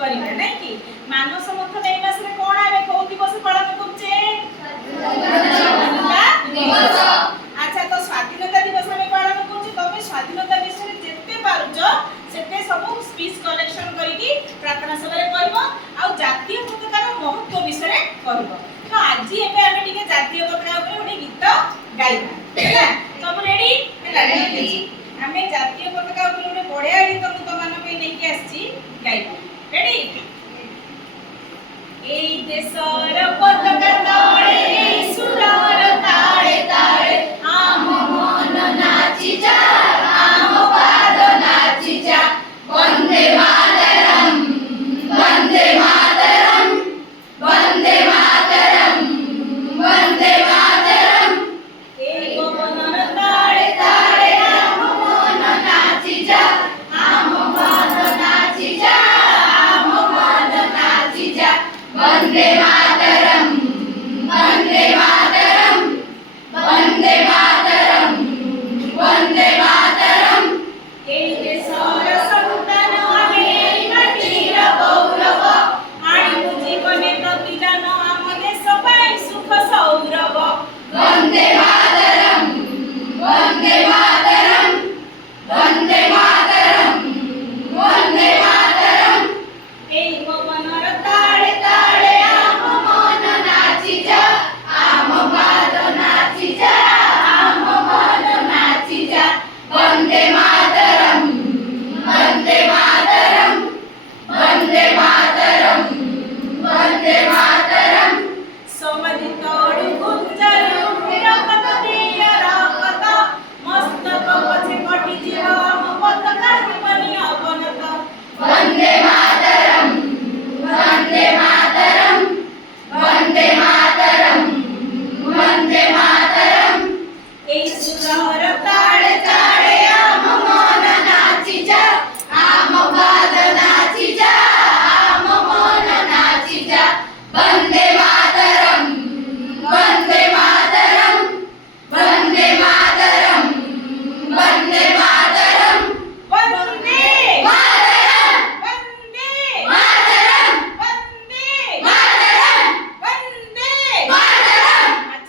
करिबा नै कि मानव समर्थन एई मास रे कोन आबे को दिवस पालन करछे स्वाधीनता दिवस। अच्छा तो स्वाधीनता दिवस में पालन करछे तमे स्वाधीनता विषय जेते पारुचो सेते सब स्पीच कलेक्शन करिकि प्रार्थना सभा रे कहबो आ जातीय पताकार महत्व विषय कहबो। तो आज एबे हम टिके जातीय पताका ऊपर गोटे गीत गाइबा हैला सब रेडी हैला रेडी हमें जातीय पताका ऊपर गोटे बढ़िया गीत मु तमान पे नेकी आछि गाइबा रेडी। एई देशर पताका